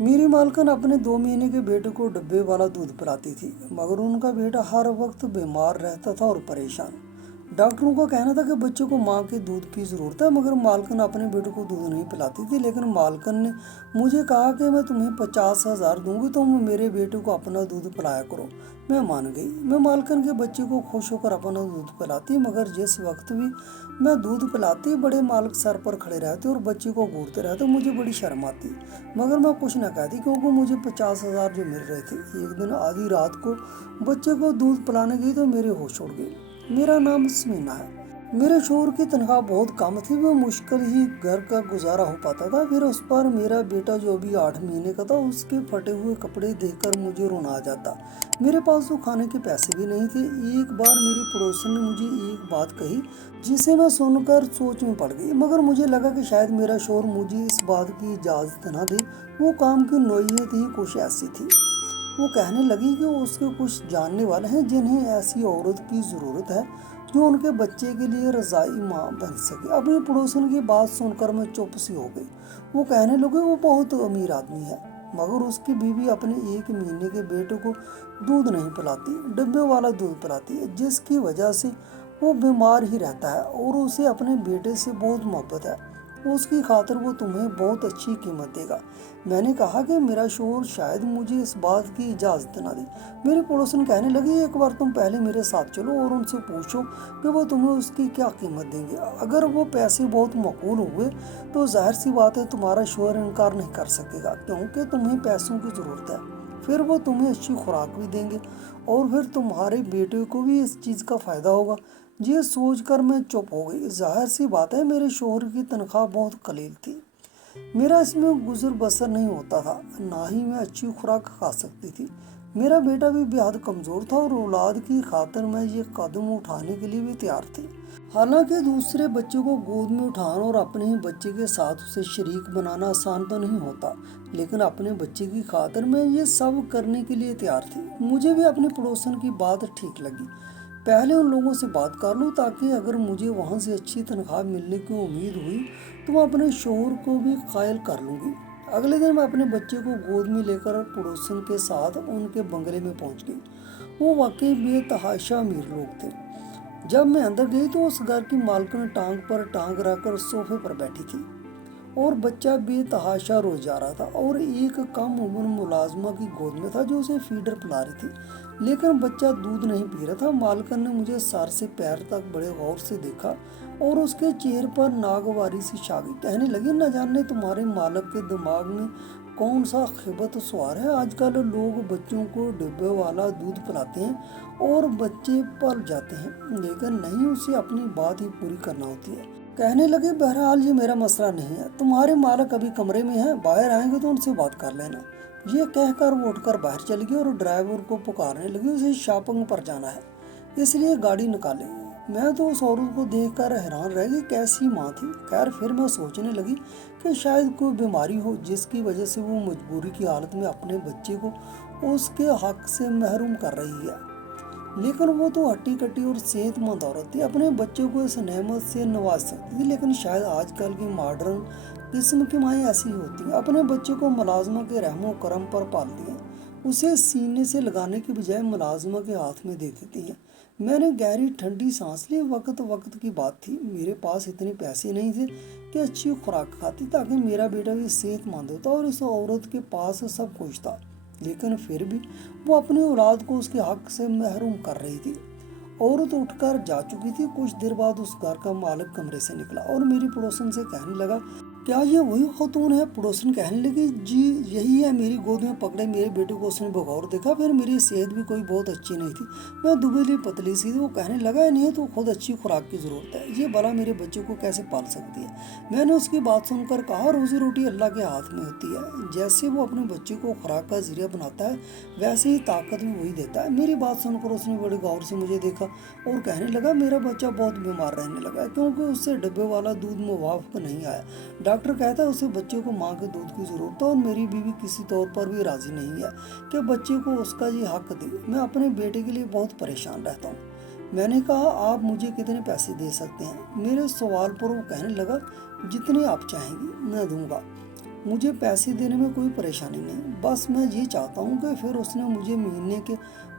मेरी मालकिन अपने 2 महीने के बेटे को डब्बे वाला दूध पिलाती थी, मगर उनका बेटा हर वक्त बीमार रहता था और परेशान। डॉक्टरों का कहना था कि बच्चे को माँ के दूध की ज़रूरत है, मगर मालकिन अपने बेटे को दूध नहीं पिलाती थी। लेकिन मालकिन ने मुझे कहा कि मैं तुम्हें 50,000 दूंगी, तुम मेरे बेटे को अपना दूध पिलाया करो। मैं मान गई। मैं मालकिन के बच्चे को खुश होकर अपना दूध पिलाती, मगर जिस वक्त भी मैं दूध पिलाती, बड़े मालिक सर पर खड़े रहते और बच्चे को घूरते रहते। मुझे बड़ी शर्म आती, मगर मैं कुछ न कहती, क्योंकि मुझे 50,000 जो मिल रहे थे। एक दिन आधी रात को बच्चे को दूध पिलाने गई तो मेरे होश उड़ गई। मेरा नाम स्मीना है। मेरे शोहर की तनख्वाह बहुत कम थी, वो मुश्किल ही घर का गुजारा हो पाता था। फिर उस पर मेरा बेटा जो अभी 8 महीने का था, उसके फटे हुए कपड़े देखकर मुझे रोना आ जाता। मेरे पास तो खाने के पैसे भी नहीं थे। एक बार मेरी पड़ोसन ने मुझे एक बात कही, जिसे मैं सुनकर सोच में पड़ गई, मगर मुझे लगा कि शायद मेरा शोहर मुझे इस बात की इजाज़त न दे। वो काम की नौयत ही कुछ ऐसी थी। वो कहने लगी कि उसके कुछ जानने वाले हैं जिन्हें ऐसी औरत की ज़रूरत है जो उनके बच्चे के लिए रज़ाई माँ बन सके। अपनी पड़ोसन की बात सुनकर मैं चुप सी हो गई। वो कहने लगे, वो बहुत अमीर आदमी है, मगर उसकी बीवी अपने 1 महीने के बेटे को दूध नहीं पिलाती, डब्बे वाला दूध पिलाती है, जिसकी वजह से वो बीमार ही रहता है। और उसे अपने बेटे से बहुत मोहब्बत है। उसकी खातिर वो तुम्हें बहुत अच्छी कीमत देगा। मैंने कहा कि मेरा शोहर शायद मुझे इस बात की इजाज़त ना दे। मेरी पड़ोसन कहने लगी, एक बार तुम पहले मेरे साथ चलो और उनसे पूछो कि वो तुम्हें उसकी क्या कीमत देंगे। अगर वो पैसे बहुत माकूल हुए तो जाहिर सी बात है तुम्हारा शोहर इनकार नहीं कर सकेगा, क्योंकि तुम्हें पैसों की ज़रूरत है। फिर वो तुम्हें अच्छी खुराक भी देंगे और फिर तुम्हारे बेटे को भी इस चीज़ का फ़ायदा होगा। ये सोचकर मैं चुप हो गई। जाहिर सी बात है मेरे शोहर की तनख्वाह बहुत कलील थी। मेरा इसमें गुजर बसर नहीं होता था, ना ही मैं अच्छी खुराक खा सकती थी। मेरा बेटा भी बेहद कमज़ोर था और औलाद की खातिर मैं ये कदम उठाने के लिए भी तैयार थी। हालांकि दूसरे बच्चे को गोद में उठाना और अपने ही बच्चे के साथ उसे शरीक बनाना आसान तो नहीं होता, लेकिन अपने बच्चे की खातिर मैं ये सब करने के लिए तैयार थी। मुझे भी अपने पड़ोसन की बात ठीक लगी। पहले उन लोगों से बात कर लूँ, ताकि अगर मुझे वहाँ से अच्छी तनख्वाह मिलने की उम्मीद हुई तो मैं अपने शोहर को भी कायल कर लूँगी। अगले दिन मैं अपने बच्चे को गोद में लेकर पड़ोसन के साथ उनके बंगले में पहुँच गई। वो वाकई बेतहाशा अमीर लोग थे। जब मैं अंदर गई तो उस घर की मालकिन टांग पर टांग रखकर सोफे पर बैठी थी और बच्चा बेतहाशा रोज जा रहा था, और एक कम उम्र मुलाजमा की गोद में था जो उसे फीडर पिला रही थी। लेकिन बच्चा दूध नहीं पी रहा था। मालकिन ने मुझे सर से पैर तक बड़े गौर से देखा और उसके चेहरे पर नागवारी सी छा गई। कहने लगी, न जाने तुम्हारे मालिक के दिमाग में कौन सा खिबत सवार है। आजकल लोग बच्चों को डिब्बे वाला दूध पिलाते हैं और बच्चे पल जाते हैं, लेकिन नहीं, उसे अपनी बात ही पूरी करना होती है। कहने लगे, बहरहाल ये मेरा मसला नहीं है, तुम्हारे मालिक अभी कमरे में हैं, बाहर आएंगे तो उनसे बात कर लेना। ये कहकर वो उठकर बाहर चली गई और ड्राइवर को पुकारने लगी, उसे शॉपिंग पर जाना है, इसलिए गाड़ी निकाले। मैं तो उस औरत को देखकर हैरान रह गई, कैसी माँ थी। खैर, फिर मैं सोचने लगी कि शायद कोई बीमारी हो जिसकी वजह से वो मजबूरी की हालत में अपने बच्चे को उसके हक से महरूम कर रही है। लेकिन वो तो हट्टी कट्टी और सेहतमंद औरत थी, अपने बच्चों को इस नेमत से नवाज सकती थी। लेकिन शायद आजकल की मॉडर्न किस्म की माएँ ऐसी होती हैं, अपने बच्चे को मुलाजमा के रहमो करम पर पालती हैं, उसे सीने से लगाने के बजाय मुलाजमा के हाथ में दे देती हैं। मैंने गहरी ठंडी सांस ली। वक्त वक्त की बात थी, मेरे पास इतने पैसे नहीं थे कि अच्छी खुराक खाती ताकि मेरा बेटा भी सेहतमंद होता, और इस औरत के पास सब कुछ था, लेकिन फिर भी वो अपनी औलाद को उसके हक से महरूम कर रही थी। औरत उठकर जा चुकी थी। कुछ देर बाद उस घर का मालिक कमरे से निकला और मेरी पड़ोसन से कहने लगा, क्या ये वही खातून है? पड़ोसन कहने लगी, जी यही है। मेरी गोद में पकड़े मेरे बेटे को उसने बगौर देखा। फिर मेरी सेहत भी कोई बहुत अच्छी नहीं थी, मैं दुबली पतली सी थी। वो कहने लगा, इन्हें तो खुद अच्छी खुराक की ज़रूरत है, ये भला मेरे बच्चे को कैसे पाल सकती है। मैंने उसकी बात सुनकर कहा, रोज़ी रोटी अल्लाह के हाथ में होती है, जैसे वो अपने बच्चे को खुराक का जरिया बनाता है, वैसे ही ताकत भी वही देता है। मेरी बात सुनकर उसने बड़े गौर से मुझे देखा और कहने लगा, मेरा बच्चा बहुत बीमार रहने लगा है, क्योंकि उससे डब्बे वाला दूध मुवाफ़ नहीं आया। डॉक्टर कहता है उसे बच्चे को माँ के दूध की ज़रूरत है, और मेरी बीवी किसी तौर पर भी राज़ी नहीं है कि बच्चे को उसका ये हक दे। मैं अपने बेटे के लिए बहुत परेशान रहता हूँ। मैंने कहा, आप मुझे कितने पैसे दे सकते हैं? मेरे सवाल पर वो कहने लगा, जितने आप चाहेंगी मैं दूंगा। मुझे पैसे देने में कोई परेशानी नहीं, बस मैं ये चाहता हूँ कि फिर उसने मुझे महीने के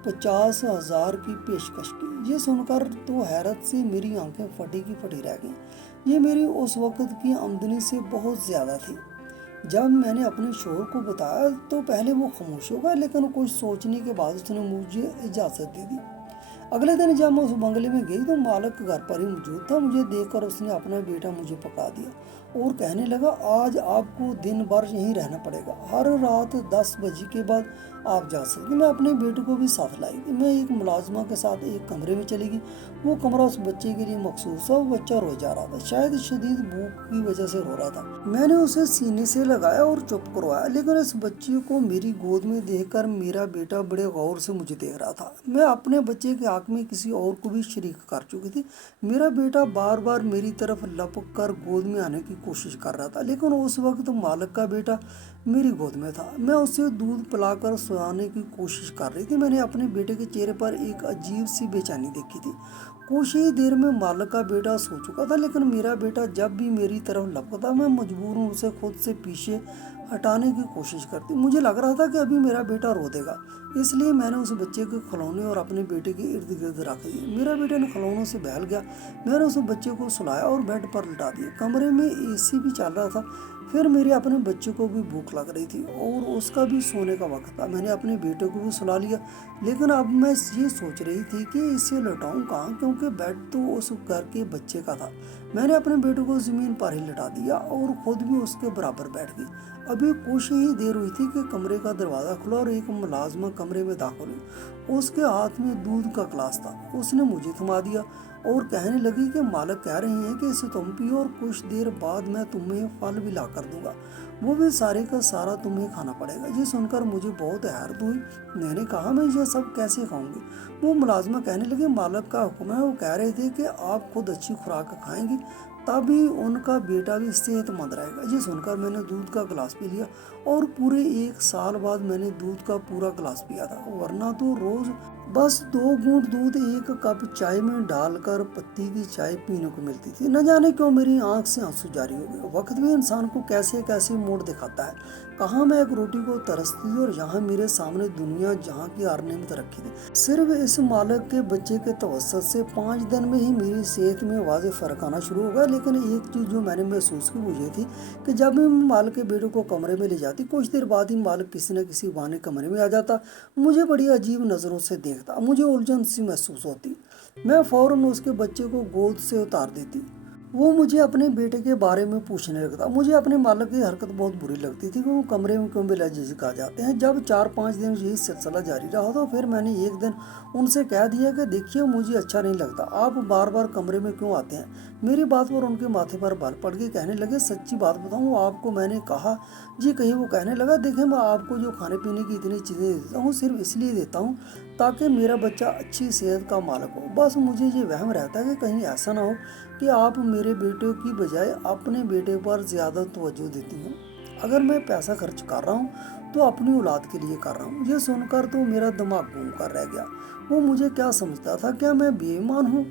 50,000 की पेशकश की। ये सुनकर तो हैरत से मेरी आंखें फटी की फटी रह गईं। ये मेरी उस वक्त की आमदनी से बहुत ज़्यादा थी। जब मैंने अपने शोहर को बताया तो पहले वो खामोश हो गया, लेकिन कुछ सोचने के बाद उसने मुझे इजाज़त दे दी। अगले दिन जब मैं उस बंगले में गई तो मालिक घर पर ही मौजूद था। मुझे देखकर उसने अपना बेटा मुझे पकड़ा दिया और कहने लगा, आज आपको दिन भर यहीं रहना पड़ेगा, हर रात 10 बजे के बाद आप जा सकते। मैं अपने बेटे को भी साथ लाई। मैं एक मुलाजमा के साथ एक कमरे में चली गई। वो कमरा उस बच्चे के लिए मखसूस था। वो बच्चा रो जा रहा था, शायद शदीद भूख की वजह से रो रहा था। मैंने उसे सीने से लगाया और चुप करवाया, लेकिन इस बच्चे को मेरी गोद में देखकर मेरा बेटा बड़े गौर से मुझे देख रहा था। मैं अपने बच्चे के आँख में किसी और को भी शरीक कर चुकी थी। मेरा बेटा बार बार मेरी तरफ लपक कर गोद में आने की कोशिश कर रहा था, लेकिन उस वक्त मालिक का बेटा मेरी गोद में था। मैं उसे दूध पिलाकर सुलाने की कोशिश कर रही थी। मैंने अपने बेटे के चेहरे पर एक अजीब सी बेचैनी देखी थी। कुछ ही देर में मालिक का बेटा सो चुका था, लेकिन मेरा बेटा जब भी मेरी तरफ लपकता मैं मजबूर हूँ उसे खुद से पीछे हटाने की कोशिश करती। मुझे लग रहा था कि अभी मेरा बेटा रो देगा, इसलिए मैंने उस बच्चे के खिलौने और अपने बेटे के इर्द गिर्द रख दिए। मेरा बेटा इन खिलौनों से बहल गया। मैंने उस बच्चे को सुलाया और बेड पर लिटा दिया। कमरे में एसी भी चल रहा था। फिर मेरे अपने बच्चे को भी भूख लग रही थी और उसका भी सोने का वक्त था। मैंने अपने बेटे को भी सुला लिया, लेकिन अब मैं ये सोच रही थी कि इसे लौटाऊं कहाँ, क्योंकि बेड तो उस घर के बच्चे का था। मैंने अपने बेटे को ज़मीन पर ही लिटा दिया और खुद भी उसके बराबर बैठ गई। अभी कुछ ही देर हुई थी कि कमरे का दरवाज़ा खुला और एक मुलाजमा कमरे में दाखिल हुई। उसके हाथ में दूध का गिलास था। उसने मुझे थमा दिया और कहने लगी कि मालिक कह रहे हैं कि इसे तुम पियो और कुछ देर बाद मैं तुम्हें फल भी ला कर दूंगा, वो भी सारे का सारा तुम्हें खाना पड़ेगा। ये सुनकर मुझे बहुत हैरत हुई। मैंने कहा, मैं ये सब कैसे खाऊंगी? वो मुलाजमा कहने लगे, मालिक का हुक्म है। वो कह रहे थे कि आप खुद अच्छी खुराक खाएंगी तभी उनका बेटा भी सेहतमंद रहेगा। ये सुनकर मैंने दूध का गिलास पी लिया और पूरे 1 साल बाद मैंने दूध का पूरा गिलास पिया था, वरना तो रोज बस 2 घूंट दूध 1 कप चाय में डालकर पत्ती की चाय पीने को मिलती थी। न जाने क्यों मेरी आंख से आंसू जारी हो गए। वक्त भी इंसान को कैसे कैसे मोड़ दिखाता है। कहाँ मैं एक रोटी को तरसती थी और यहाँ मेरे सामने दुनिया जहाँ की अनियमित रखी थी। सिर्फ इस मालिक के बच्चे के तवस्सुत से 5 दिन में ही मेरी सेहत में वाज़ेह फ़र्क आना शुरू हो गया। लेकिन एक चीज़ जो मैंने महसूस की वो ये थी कि जब मैं मालिक के बेटे को कमरे में ले जाती, कुछ देर बाद ही मालिक किसी न किसी बहाने कमरे में आ जाता। मुझे बड़ी अजीब नज़रों से देखता। मुझे उलझन सी महसूस होती। मैं फ़ौरन उसके बच्चे को गोद से उतार देती। वो मुझे अपने बेटे के बारे में पूछने लगता। मुझे अपने मालिक की हरकत बहुत बुरी लगती थी कि वो कमरे में क्यों बिला झिझक आ जाते हैं। जब 4-5 दिन यही सिलसिला जारी रहा तो फिर मैंने एक दिन उनसे कह दिया कि देखिए, मुझे अच्छा नहीं लगता, आप बार बार कमरे में क्यों आते हैं। मेरी बात पर उनके माथे पर बल पड़ गई। कहने लगे, सच्ची बात बताऊँ आपको, मैंने कहा जी कहीं। वो कहने लगा, देखें, मैं आपको जो खाने पीने की इतनी चीज़ें देता हूँ सिर्फ इसलिए देता हूँ ताकि मेरा बच्चा अच्छी सेहत का मालिक हो। बस मुझे ये वहम रहता है कि कहीं ऐसा ना हो कि आप मेरे बेटे की बजाय अपने बेटे पर ज़्यादा तवज्जो देती हैं। अगर मैं पैसा खर्च कर रहा हूँ तो अपनी औलाद के लिए कर रहा हूँ। ये सुनकर तो मेरा दिमाग घूम कर रह गया। वो मुझे क्या समझता था? क्या मैं बेईमान हूँ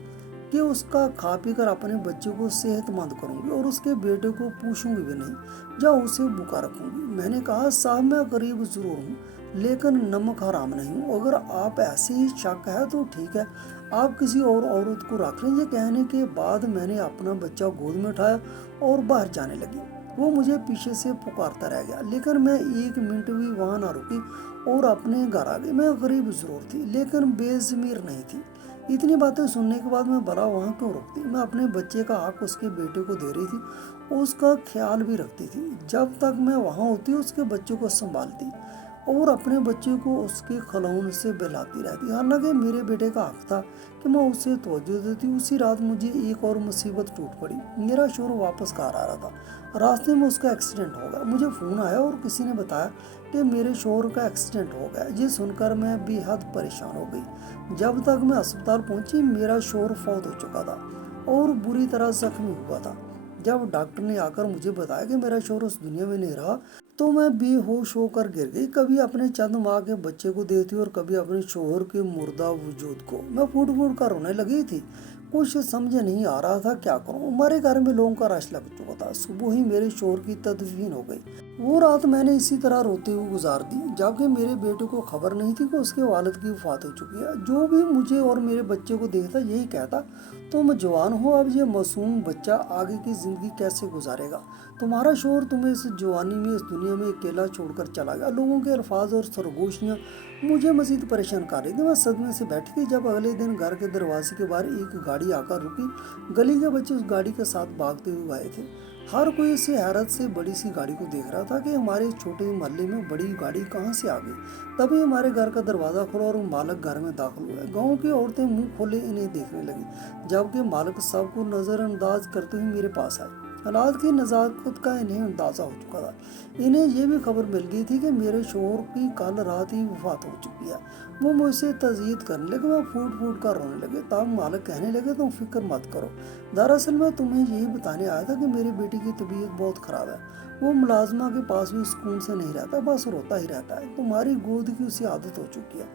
कि उसका खा पी कर अपने बच्चे को सेहतमंद करूँगी और उसके बेटे को पूछूंगी भी नहीं या उसे भूखा रखूँगी? मैंने कहा, साहब, मैं गरीब ज़रूर हूँ लेकिन नमक हराम नहीं हूँ। अगर आप ऐसे ही शक है तो ठीक है, आप किसी और औरत को रख लें। ये कहने के बाद मैंने अपना बच्चा गोद में उठाया और बाहर जाने लगी। वो मुझे पीछे से पुकारता रह गया, लेकिन मैं 1 मिनट भी वहाँ ना रुकी और अपने घर आ गई। मैं गरीब ज़रूर थी लेकिन बेज़मीर नहीं थी। इतनी बातें सुनने के बाद मैं भला वहाँ क्यों रुकती? मैं अपने बच्चे का हक उसके बेटे को दे रही थी, उसका ख्याल भी रखती थी। जब तक मैं वहाँ होती उसके बच्चे को संभालती और अपने बच्चे को उसके खिलौने से बहलाती रहती। हालांकि मेरे बेटे का हक था कि मैं उसे तवज्जो देती। उसी रात मुझे एक और मुसीबत टूट पड़ी। मेरा शोहर वापस घर आ रहा था। रास्ते में उसका एक्सीडेंट हो गया। मुझे फ़ोन आया और किसी ने बताया कि मेरे शोहर का एक्सीडेंट हो गया। ये सुनकर मैं बेहद परेशान हो गई। जब तक मैं अस्पताल पहुंची मेरा शोहर फौत हो चुका था और बुरी तरह जख्मी हुआ था। जब डॉक्टर ने आकर मुझे बताया कि मेरा शोहर उस दुनिया में नहीं रहा तो मैं बेहोश होकर गिर गई। कभी अपने चंद माह के बच्चे को देखती और कभी अपने शोहर के मुर्दा वजूद को। मैं फूट फूट कर रोने लगी थी। कुछ समझ नहीं आ रहा था क्या करूं। हमारे घर में लोगों का रश लग चुका था। सुबह ही मेरे शोहर की तदफीन हो गई। वो रात मैंने इसी तरह रोते हुए गुजार दी, जबकि मेरे बेटे को खबर नहीं थी कि उसके वालिद की वफात हो चुकी है। जो भी मुझे और मेरे बच्चे को देखता यही कहता, तुम जवान हो, अब ये मासूम बच्चा आगे की ज़िंदगी कैसे गुजारेगा। तुम्हारा शोहर तुम्हें इस जवानी में, इस दुनिया में अकेला छोड़कर चला गया। लोगों के अल्फाज और सरगोशियाँ मुझे मज़ीद परेशान कर रही थी। मैं सदमे से बैठी थी जब अगले दिन घर के दरवाजे के बाहर एक गाड़ी आकर रुकी। गली के बच्चे उस गाड़ी के साथ भागते हुए आए थे। हर कोई इसे हैरत से बड़ी सी गाड़ी को देख रहा था कि हमारे छोटे मोहल्ले में बड़ी गाड़ी कहाँ से आ गई। तभी हमारे घर का दरवाज़ा खुला और मालिक घर में दाखिल हुए। गांव की औरतें मुंह खोले इन्हें देखने लगी, जबकि मालिक सबको नज़रअंदाज करते हुए मेरे पास आए। हालात की नज़ाकत का इन्हें अंदाज़ा हो चुका था। इन्हें यह भी खबर मिल गई थी कि मेरे शोहर की कल रात ही वफात हो चुकी है। वो मुझसे तज़ीद करने लगे, मैं फूट फूट कर रोने लगे। तब मालिक कहने लगे, तुम फिक्र मत करो, दरअसल मैं तुम्हें यही बताने आया था कि मेरी बेटी की तबीयत बहुत ख़राब है। वो मुलाजमा के पास भी सुकून से नहीं रहता, बस रोता ही रहता है। तुम्हारी गोद की उसे आदत हो चुकी है।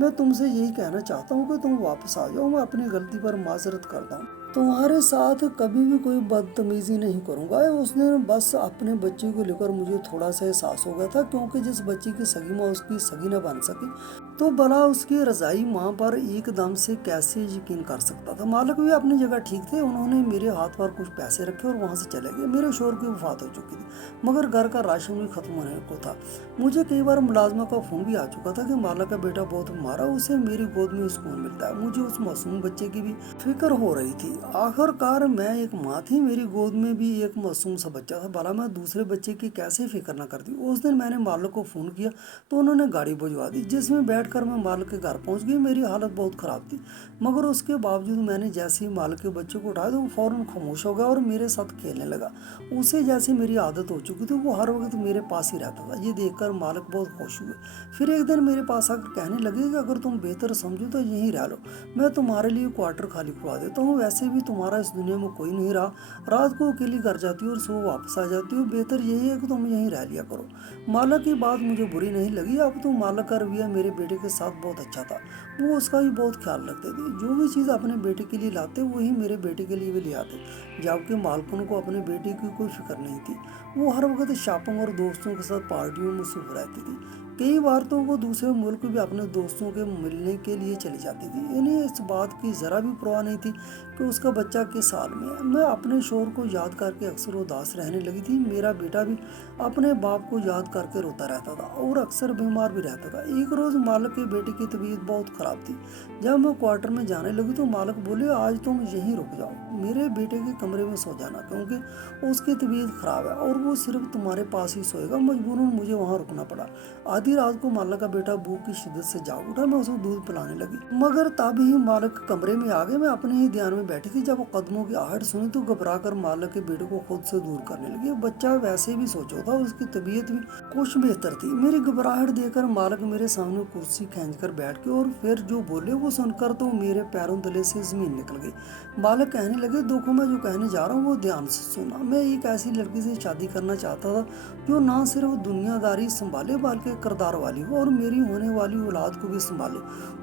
मैं तुमसे यही कहना चाहता हूँ कि तुम वापस आ जाओ। मैं अपनी गलती पर माजरत करता हूँ। तुम्हारे साथ कभी भी कोई बदतमीजी नहीं करूँगा। उस दिन बस अपने बच्चे को लेकर मुझे थोड़ा सा एहसास हो गया था, क्योंकि जिस बच्चे की सगी माँ उसकी सगी न बन सकी तो भला उसकी रज़ाई माँ पर एकदम से कैसे यकीन कर सकता था। मालिक भी अपनी जगह ठीक थे। उन्होंने मेरे हाथ पर कुछ पैसे रखे और वहाँ से चले गए। मेरे शोहर की वफात हो चुकी थी, मगर घर का राशन भी खत्म होने को था। मुझे कई बार मुलाजमा का फ़ोन भी आ चुका था कि मालिक का बेटा बहुत बीमार है, उसे मेरी गोद में सुकून मिलता है। मुझे उस मासूम बच्चे की भी फिक्र हो रही थी। आखिरकार मैं एक माँ थी, मेरी गोद में भी एक मासूम सा बच्चा था। भला मैं दूसरे बच्चे की कैसे फिक्र ना करती। उस दिन मैंने मालिक को फ़ोन किया तो उन्होंने गाड़ी भिजवा दी, जिसमें बैठकर मैं मालिक के घर पहुंच गई। मेरी हालत बहुत ख़राब थी, मगर उसके बावजूद मैंने जैसे ही मालिक के बच्चे को उठाया तो वो फ़ौरन खामोश हो गया और मेरे साथ खेलने लगा। उसे जैसे मेरी आदत हो चुकी थी, वो हर वक्त मेरे पास ही रहता था। ये देखकर मालिक बहुत खुश हुए। फिर एक दिन मेरे पास आकर कहने लगे कि अगर तुम बेहतर समझो तो यहीं रह लो, मैं तुम्हारे लिए क्वार्टर खाली करवा देता हूँ। वैसे भी तुम्हारा इस दुनिया में कोई नहीं रहा, रात को अकेली घर जाती हो और सुबह वापस आ जाती हो। बेहतर यही है कि तुम यहीं रह लिया करो। मालिक की बात मुझे बुरी नहीं लगी। अब तो मालिक का रवैया मेरे बेटे के साथ बहुत अच्छा था। वो उसका भी बहुत ख्याल रखते थे। जो भी चीज़ अपने बेटे के लिए लाते वही मेरे बेटे के लिए भी ले आते, जबकि मालकिन को अपने बेटे की कोई फिक्र नहीं थी। वो हर वक्त शॉपिंग और दोस्तों के साथ पार्टियों में मसरूफ रहती थी। कई बार तो वो दूसरे मुल्क भी अपने दोस्तों के मिलने के लिए चली जाती थी। इन्हें इस बात की ज़रा भी परवाह नहीं थी कि उसका बच्चा किस हाल में है। मैं अपने शोहर को याद करके अक्सर उदास रहने लगी थी। मेरा बेटा भी अपने बाप को याद करके रोता रहता था और अक्सर बीमार भी रहता था। एक रोज़ मालिक के बेटे की तबीयत बहुत ख़राब थी। जब मैं क्वार्टर में जाने लगी तो मालिक बोले, आज तुम यहीं रुक जाओ, मेरे बेटे के कमरे में सो जाना, क्योंकि उसकी तबीयत ख़राब है और वो सिर्फ तुम्हारे पास ही सोएगा। मजबूरन मुझे वहाँ रुकना पड़ा। आधी रात को मालिक का बेटा भूख की शिद्दत से जाग उठा। मैं उसे दूध पिलाने लगी, मगर तभी ही मालिक कमरे में आ गए। मैं अपने ही ध्यान में बैठी थी। जब वो कदमों की आहट सुनी तो घबरा कर मालिक के बेटे को खुद से दूर करने लगी। बच्चा वैसे भी सोचो था, उसकी तबीयत भी कुछ बेहतर थी। मेरी घबराहट देखकर मालिक मेरे सामने कुर्सी खींच कर बैठ गए और फिर जो बोले वो सुनकर तो मेरे पैरों तले से जमीन निकल गई। मालिक कहने लगे, देखो मैं जो कहने जा रहा हूँ वो ध्यान से सुनना। मैं एक ऐसी लड़की से शादी करना चाहता था जो ना सिर्फ दुनियादारी संभाले बल्कि किरदार वाली हो और मेरी होने वाली औलाद को भी संभाले,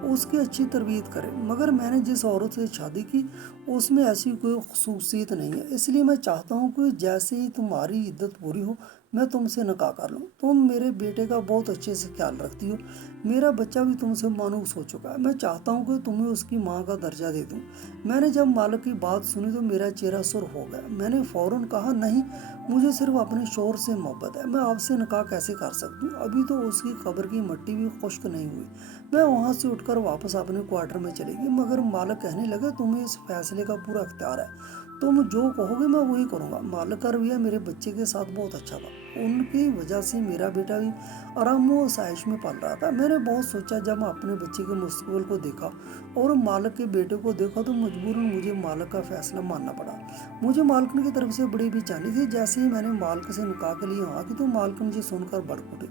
उसकी अच्छी तरबियत करे। मगर मैंने जिस औरत से शादी की उसमें ऐसी कोई खसूसियत नहीं है। इसलिए मैं चाहता हूँ कि जैसे ही तुम्हारी इद्दत पूरी हो मैं तुमसे निकाह कर लूँ। तुम मेरे बेटे का बहुत अच्छे से ख्याल रखती हो। मेरा बच्चा भी तुमसे मानूस हो चुका है। मैं चाहता हूँ कि तुम्हें उसकी माँ का दर्जा दे दूँ। मैंने जब मालिक की बात सुनी तो मेरा चेहरा सुर हो गया। मैंने फ़ौरन कहा, नहीं, मुझे सिर्फ अपने शोहर से मोहब्बत है। मैं आपसे निकाह कैसे कर सकती हूँ? अभी तो उसकी कब्र की मिट्टी भी खुश्क नहीं हुई। मैं वहाँ से उठकर वापस अपने क्वार्टर में चली गई, मगर मालिक कहने लगे, तुम्हें इस फैसले का पूरा अख्तियार है, तुम जो कहोगे मैं वही करूँगा। मालिक का रवैया मेरे बच्चे के साथ बहुत अच्छा था। उनकी वजह से मेरा बेटा भी आराम व आसाइश में पल रहा था। मैंने बहुत सोचा। जब मैं अपने बच्चे के मुस्तकबिल को देखा और मालिक के बेटे को देखा तो मजबूरन मुझे मालिक का फैसला मानना पड़ा। मुझे मालकिन की तरफ से बड़ी बेचैनी थी। जैसे ही मैंने मालिक से निकाह के लिए हाँ की तो मालकिन जी सुनकर भड़क उठे।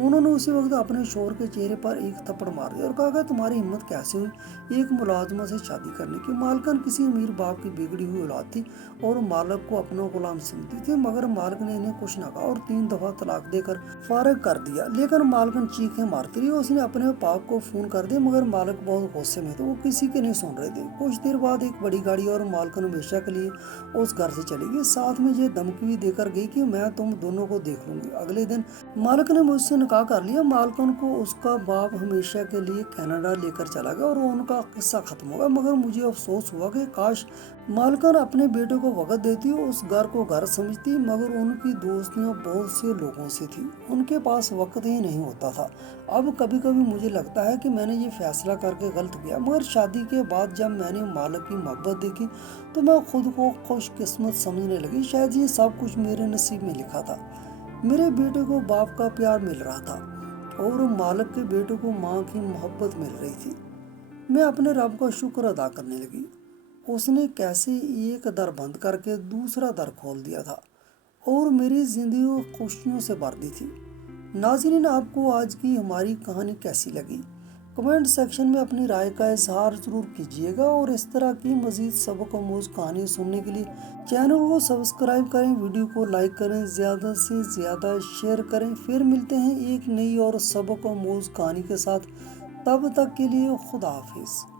उन्होंने उसी वक्त अपने शोहर के चेहरे पर एक थप्पड़ मार दिया और कहा, तुम्हारी हिम्मत कैसे हुई एक मुलाजमा से शादी करने की? मालकिन किसी अमीर बाप की बिगड़ी हुई औलाद थी और मालिक को अपना गुलाम समझती थी, मगर मालिक ने इन्हें कुछ न कहा और 3 दफा तलाक देकर फारिग कर दिया, लेकिन मालकिन चीखें मारती रही। उसने अपने पाप को फोन कर दिया, मगर मालिक बहुत गुस्से में थे, वो किसी के नहीं सुन रहे थे। कुछ देर बाद एक बड़ी गाड़ी और मालकिन हमेशा के लिए उस घर से चली गई, साथ में ये धमकी भी देकर गई कि मैं तुम दोनों को देख लूंगी। अगले दिन मालिक ने मुझसे निकाह कर लिया। मालकिन को उसका बाप हमेशा के लिए कनाडा लेकर चला गया और उनका किस्सा खत्म हो गया। मगर मुझे अफसोस हुआ कि काश मालकिन अपने बेटे को वक्त देती, उस घर को घर समझती, मगर उनकी दोस्तियां बहुत से लोगों से थी, उनके पास वक्त ही नहीं होता था। अब कभी कभी मुझे लगता है कि मैंने ये फैसला करके गलत किया, मगर शादी के बाद जब मैंने मालिक की मोहब्बत देखी तो मैं खुद को खुशकिस्मत समझने लगी। शायद ये सब कुछ मेरे नसीब में लिखा था। मेरे बेटे को बाप का प्यार मिल रहा था और मालिक के बेटे को माँ की मोहब्बत मिल रही थी। मैं अपने रब का शुक्र अदा करने लगी। उसने कैसे एक दर बंद करके दूसरा दर खोल दिया था और मेरी जिंदगी को खुशियों से भर दी थी। नाज़रीन, आपको आज की हमारी कहानी कैसी लगी? कमेंट सेक्शन में अपनी राय का इजहार जरूर कीजिएगा और इस तरह की मज़ीद सबक आमूज कहानी सुनने के लिए चैनल को सब्सक्राइब करें, वीडियो को लाइक करें, ज़्यादा से ज़्यादा शेयर करें। फिर मिलते हैं एक नई और सबक आमूज कहानी के साथ। तब तक के लिए खुदा हाफिज़।